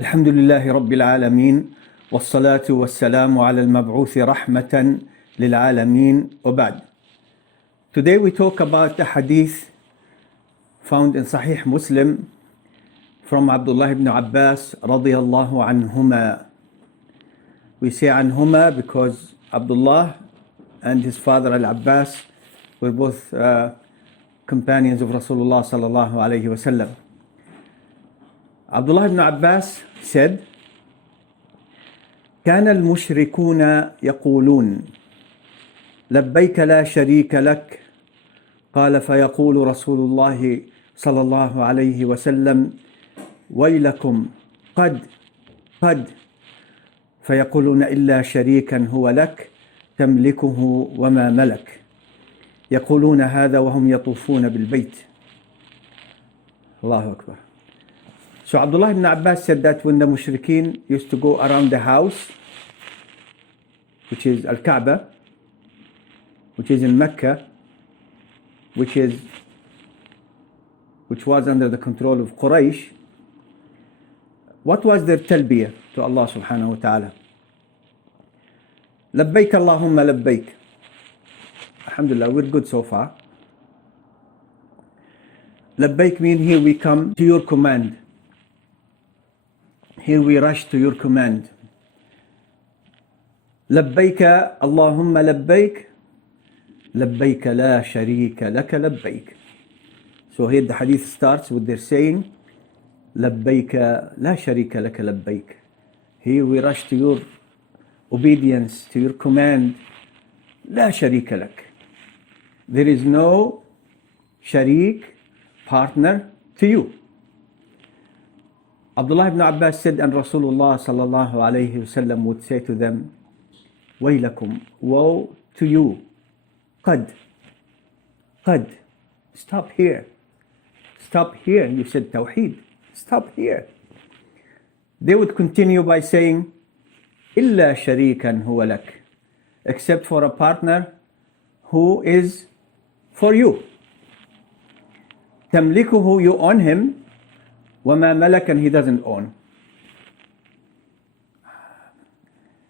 الحمد لله رب العالمين والصلاة والسلام على المبعوث رحمة للعالمين وبعد. Today we talk about a hadith found in Sahih Muslim from Abdullah ibn Abbas radiyallahu anhuma. We say anhuma because Abdullah and his father Al-Abbas were both companions of Rasulullah sallallahu alayhi wa sallam. Abdullah ibn Abbas said, كان المشركون يقولون لبيك لا شريك لك قال فيقول رسول الله صلى الله عليه وسلم ويلكم قد فيقولون إلا شريكا هو لك تملكه وما ملك يقولون هذا وهم يطوفون بالبيت. الله أكبر. So Abdullah ibn Abbas said that when the Mushrikeen used to go around the house, which is Al-Kabah, which is in Mecca, which was under the control of Quraish, what was their talbiyah to Allah subhanahu wa ta'ala? Labbaik Allahumma labbaik. Alhamdulillah, we're good so far. Labbaik means here we come to your command. Here we rush to your command. Labbaika Allahumma labbaik. Labbaika la sharika laka labbaik. So here the hadith starts with their saying, Labbaika la sharika laka labbaik. Here we rush to your obedience, to your command. La sharika lak. There is no sharik, partner to you. Abdullah ibn Abbas said, and Rasulullah sallallahu alayhi wasallam would say to them, Waylakum, woe to you. Qad, stop here. Stop here. You said Tawheed. Stop here. They would continue by saying, Illa sharikan huwa lak, except for a partner who is for you. Tamlikuhu, you own him. وَمَا مَلَكَ, and he doesn't own.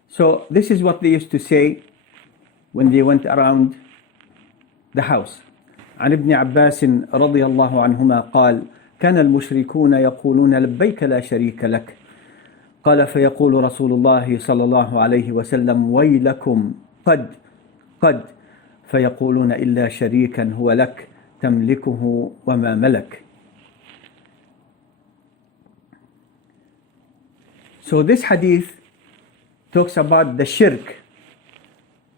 So this is what they used to say when they went around the house. عن ابن عباس رضي الله عنهما قال كان المشركون يقولون لبيك لا شريك لك قال فيقول رسول الله صلى الله عليه وسلم ويلكم قد فيقولون إلا شريكا هو لك تملكه وما ملك. So this hadith talks about the shirk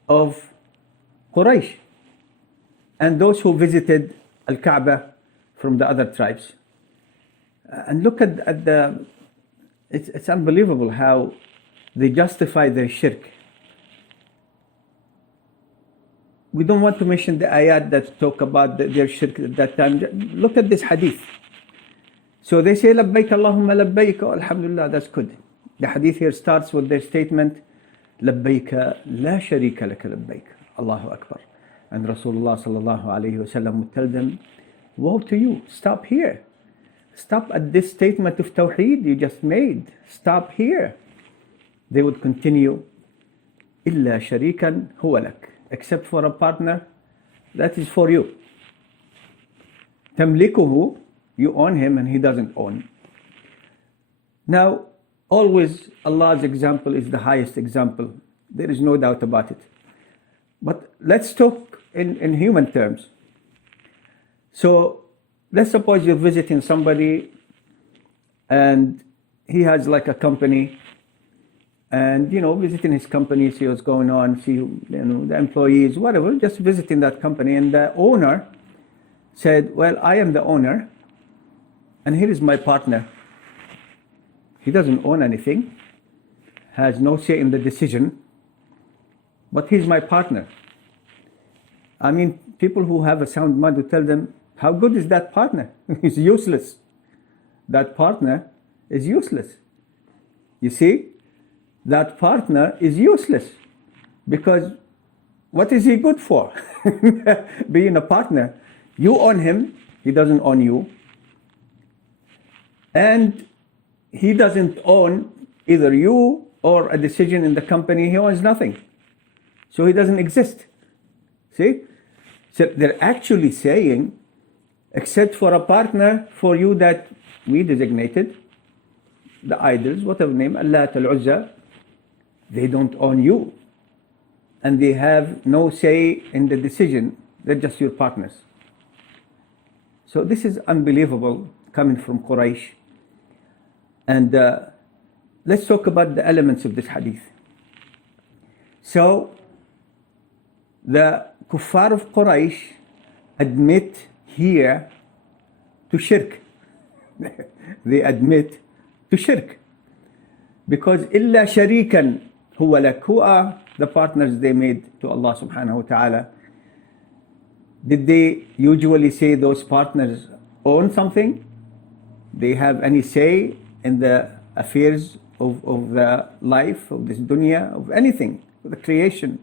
of Quraish and those who visited Al-Kaaba from the other tribes. And look at the, it's unbelievable how they justify their shirk. We don't want to mention the ayat that talk about their shirk at that time. Look at this hadith. So they say, Labbaik Allahumma labbaik, oh, alhamdulillah, that's good. The hadith here starts with their statement, Labbaika la sharika laka labbaik. Allahu Akbar. And Rasulullah sallallahu alayhi wa sallam would tell them, woe to you, stop here. Stop at this statement of Tawheed you just made. Stop here. They would continue, Illa sharikan huwa lak, except for a partner that is for you. Tamlikuhu, you own him and he doesn't own. Now, always Allah's example is the highest example. There is no doubt about it. But let's talk in human terms. So let's suppose you're visiting somebody and he has like a company and, visiting his company, see what's going on, see, the employees, whatever, just visiting that company. And the owner said, well, I am the owner and here is my partner. He doesn't own anything, has no say in the decision, but he's my partner. I mean, people who have a sound mind will tell them, how good is that partner? He's useless. That partner is useless. You see, that partner is useless because what is he good for? Being a partner. You own him, he doesn't own you. And he doesn't own either you or a decision in the company. He owns nothing. So he doesn't exist. See? So they're actually saying, except for a partner for you that we designated, the idols, whatever name, Allah al-Uzza, they don't own you. And they have no say in the decision. They're just your partners. So this is unbelievable coming from Quraish. And let's talk about the elements of this hadith. So the kuffar of Quraish admit here to shirk. They admit to shirk. Because إِلَّا شَرِيكًا هُوَ لَكَ. Who are the partners they made to Allah subhanahu wa ta'ala? Did they usually say those partners own something? They have any say in the affairs of the life, of this dunya, of anything, of the creation?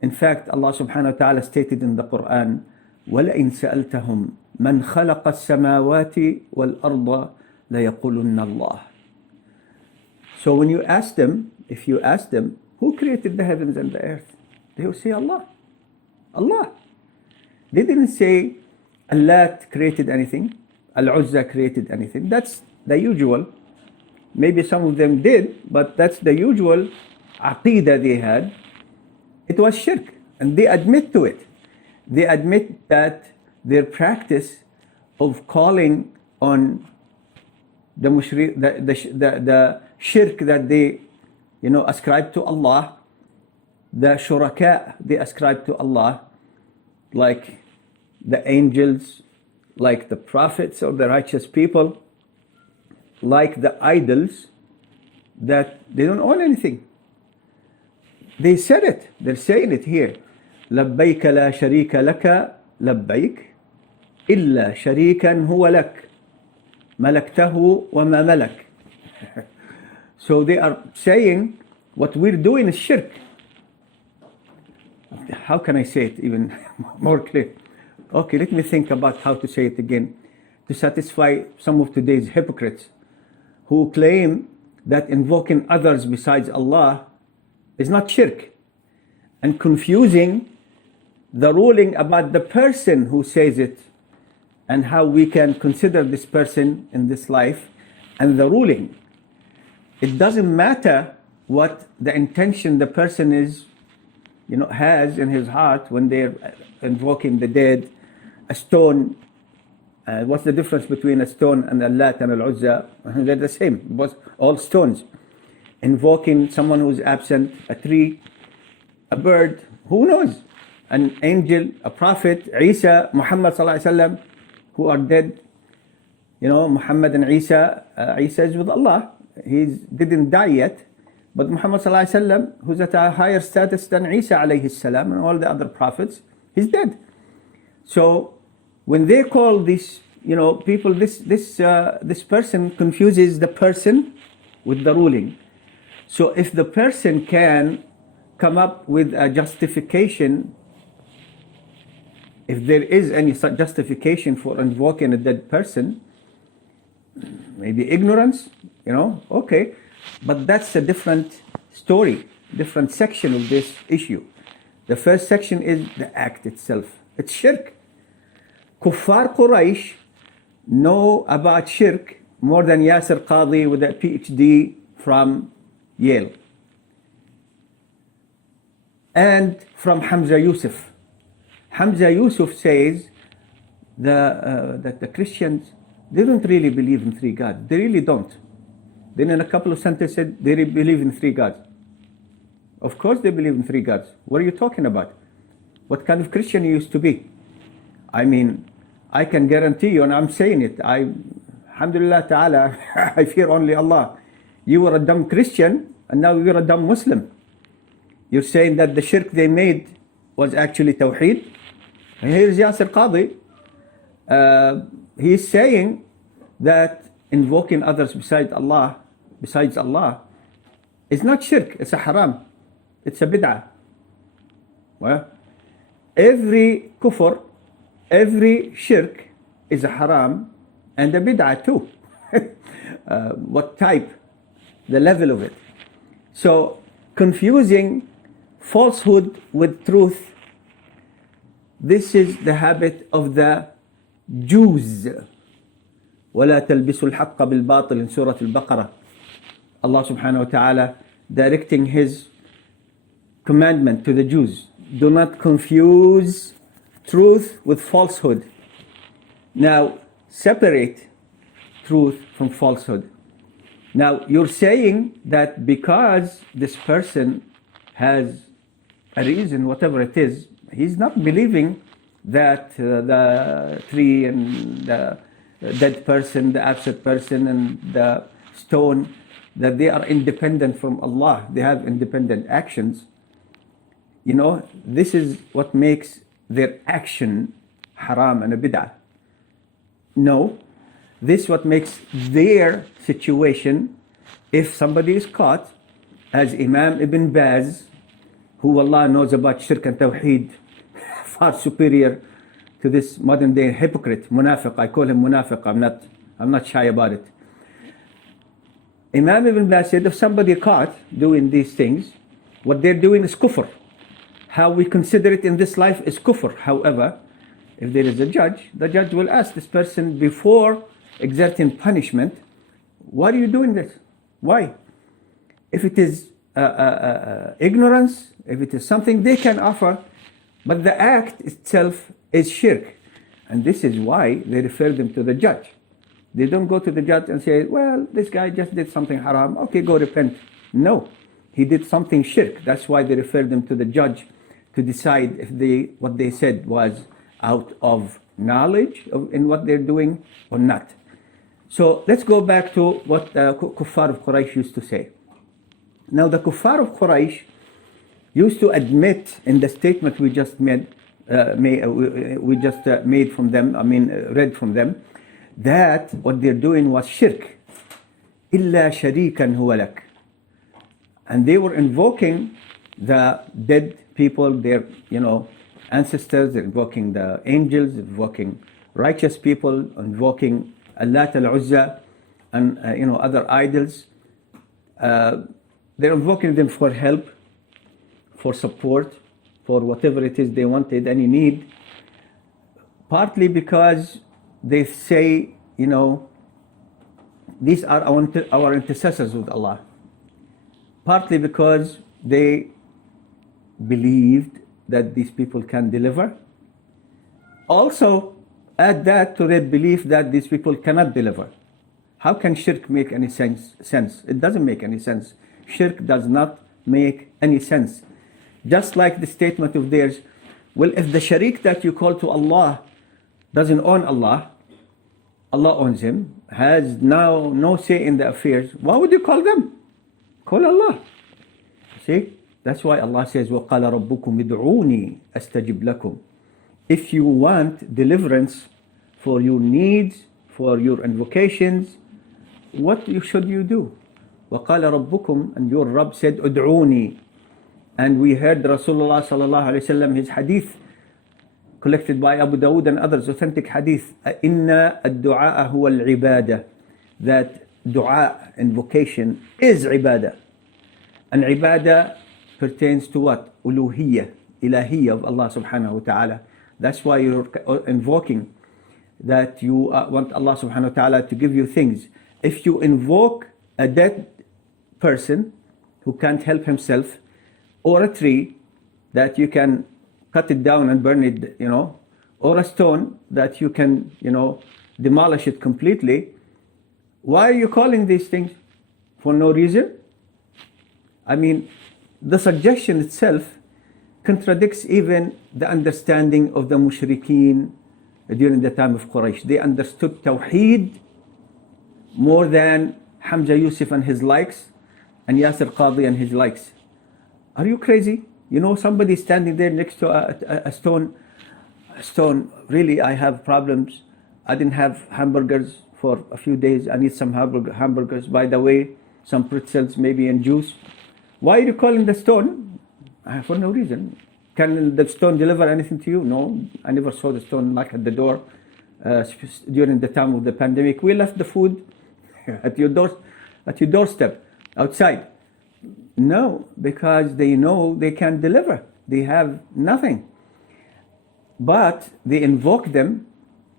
In fact, Allah subhanahu wa ta'ala stated in the Quran, وَلَئِن سَأَلْتَهُمْ مَنْ خَلَقَ السَّمَاوَاتِ وَالْأَرْضَ لَيَقُولُنَّ اللَّهِ. So when you ask them, if you ask them, who created the heavens and the earth? They will say Allah. Allah. They didn't say Allah created anything, Al-Uzza created anything. That's the usual. Maybe some of them did, but that's the usual aqidah they had. It was shirk, and they admit to it. They admit that their practice of calling on the mushrik, the shirk that they ascribe to Allah, the shuraka they ascribe to Allah, like the angels, like the prophets or the righteous people, like the idols, that they don't own anything. They said it. They're saying it here. لبيك لا شريك لك لبيك إلا شريكا هو لك ملكته وما ملك. So they are saying what we're doing is shirk. How can I say it even more clear? Okay, let me think about how to say it again to satisfy some of today's hypocrites who claim that invoking others besides Allah is not shirk, and confusing the ruling about the person who says it and how we can consider this person in this life, and the ruling. It doesn't matter what the intention the person has in his heart when they're invoking the dead, a stone. What's the difference between a stone and Allah and Al-Uzza? They're the same, both all stones. Invoking someone who's absent, a tree, a bird, who knows? An angel, a prophet, Isa, Muhammad sallallahu alaihi wasallam, who are dead. Muhammad and Isa, Isa is with Allah. He didn't die yet. But Muhammad sallallahu alaihi wasallam, who's at a higher status than Isa alayhi salam and all the other prophets, he's dead. So when they call these people, this person confuses the person with the ruling. So if the person can come up with a justification, if there is any such justification for invoking a dead person, maybe ignorance, okay, but that's a different story, different section of this issue. The first section is the act itself. It's shirk. Kuffar Quraish know about shirk more than Yasir Qadhi with a PhD from Yale, and from Hamza Yusuf. Hamza Yusuf says that the Christians, they don't really believe in three gods. They really don't. Then in a couple of sentences said they believe in three gods. Of course they believe in three gods. What are you talking about? What kind of Christian you used to be? I mean, I can guarantee you, and I'm saying it, alhamdulillah ta'ala, I fear only Allah. You were a dumb Christian, and now you're a dumb Muslim. You're saying that the shirk they made was actually Tawheed. Here's Yasir Qadhi. He's saying that invoking others besides Allah is not shirk, it's a haram, it's a bid'ah. Well, every kufr, every shirk is a haram and a bid'ah too. what type, the level of it. So confusing falsehood with truth, this is the habit of the Jews. وَلَا تَلْبِسُوا الْحَقَّ بِالْبَاطِلِ in Surah Al-Baqarah. Allah subhanahu wa ta'ala directing His commandment to the Jews. Do not confuse truth with falsehood. Now, separate truth from falsehood. Now, you're saying that because this person has a reason, whatever it is, he's not believing that the tree and the dead person, the absent person, and the stone, that they are independent from Allah. They have independent actions. You know, this is what makes their action haram and a bid'ah. No, this is what makes their situation, if somebody is caught, as Imam Ibn Baz, who Allah knows about shirk and tawheed, far superior to this modern day hypocrite, munafiq. I call him munafiq, I'm not shy about it. Imam Ibn Baz said, if somebody caught doing these things, what they're doing is kufr. How we consider it in this life is kufr. However, if there is a judge, the judge will ask this person before exerting punishment, why are you doing this? Why? If it is ignorance, if it is something they can offer, but the act itself is shirk. And this is why they refer them to the judge. They don't go to the judge and say, well, this guy just did something haram, okay, go repent. No, he did something shirk. That's why they refer them to the judge to decide if what they said was out of knowledge in what they're doing or not. So let's go back to what the kuffar of Quraish used to say. Now the kuffar of Quraish used to admit in the statement we just made, made from them, read from them, that what they're doing was shirk. إِلَّا شَرِيكًا هُوَ لَكَ. And they were invoking the dead people, their ancestors, they're invoking the angels, invoking righteous people, invoking Allat al-Uzza and other idols. They're invoking them for help, for support, for whatever it is they wanted, any need. Partly because they say, these are our intercessors with Allah. Partly because they believed that these people can deliver. Also, add that to their belief that these people cannot deliver. How can shirk make any sense? It doesn't make any sense. Shirk does not make any sense. Just like the statement of theirs, well, if the sharik that you call to Allah doesn't own Allah, Allah owns him, has now no say in the affairs, why would you call them? Call Allah. See? That's why Allah says, وَقَالَ رَبُّكُمْ ادْعُونِي أَسْتَجِبْ لَكُمْ. If you want deliverance for your needs, for your invocations, what should you do? وَقَالَ رَبُّكُمْ, and your Rabb said, ادْعُونِي. And we heard Rasulullah sallallahu alayhi wa sallam, his hadith, collected by Abu Dawood and others, authentic hadith, إِنَّ الدُّعَاءَ هُوَ الْعِبَادَةِ. That dua, invocation, is ibadah. And ibadah pertains to what? Uluhiyya, ilahiyya of Allah subhanahu wa ta'ala. That's why you're invoking, that you want Allah subhanahu wa ta'ala to give you things. If you invoke a dead person who can't help himself, or a tree that you can cut it down and burn it, or a stone that you can, demolish it completely, why are you calling these things? For no reason? The suggestion itself contradicts even the understanding of the Mushrikeen during the time of Quraish. They understood Tawheed more than Hamza Yusuf and his likes, and Yasir Qadi and his likes. Are you crazy? Somebody standing there next to a stone. Really, I have problems. I didn't have hamburgers for a few days. I need some hamburgers. By the way, some pretzels, maybe, and juice. Why are you calling the stone? For no reason. Can the stone deliver anything to you? No, I never saw the stone knock at the door during the time of the pandemic. We left the food at your doorstep, outside. No, because they know they can deliver. They have nothing. But they invoke them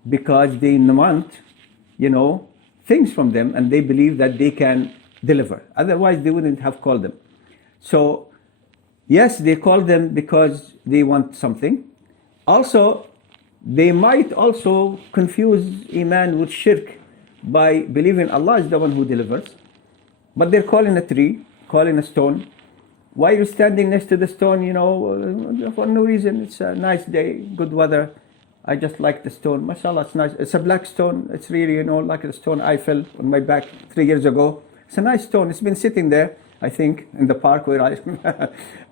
because they want, things from them, and they believe that they can deliver. Otherwise, they wouldn't have called them. So, yes, they call them because they want something. Also, they might also confuse Iman with shirk by believing Allah is the one who delivers. But they're calling a tree, calling a stone. Why are you standing next to the stone, for no reason? It's a nice day, good weather. I just like the stone. MashaAllah, it's nice. It's a black stone. It's really, like the stone I fell on my back 3 years ago. It's a nice stone. It's been sitting there, I think, in the park where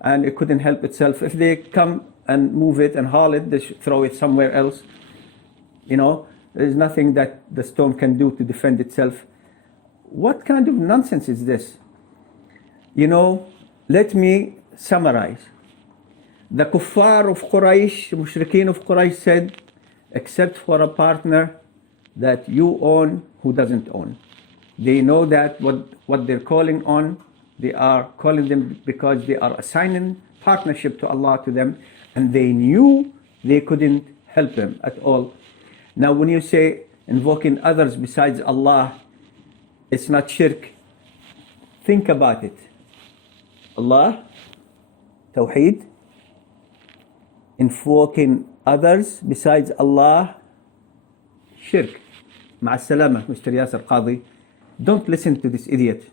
and it couldn't help itself. If they come and move it and haul it, they should throw it somewhere else. There's nothing that the stone can do to defend itself. What kind of nonsense is this? Let me summarize. The kuffar of Quraish, Mushrikeen of Quraish said, except for a partner that you own who doesn't own. They know that what they're calling on, they are calling them because they are assigning partnership to Allah to them, and they knew they couldn't help them at all. Now when you say invoking others besides Allah, it's not shirk. Think about it. Allah, Tawheed, invoking others besides Allah, shirk. Ma'a salama, Mr. Yasser Qadi. Don't listen to this idiot.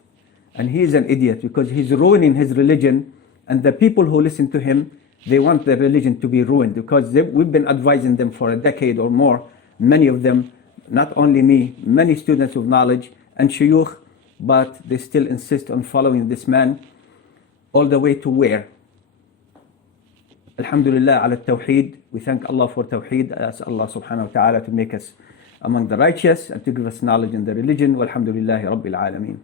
And he is an idiot because he's ruining his religion, and the people who listen to him, they want their religion to be ruined because we've been advising them for a decade or more. Many of them, not only me, many students of knowledge and shuyukh, but they still insist on following this man all the way to where? Alhamdulillah ala tawheed. We thank Allah for tawheed. I ask Allah subhanahu wa ta'ala to make us among the righteous and to give us knowledge in the religion. Walhamdulillahi Rabbil Alameen.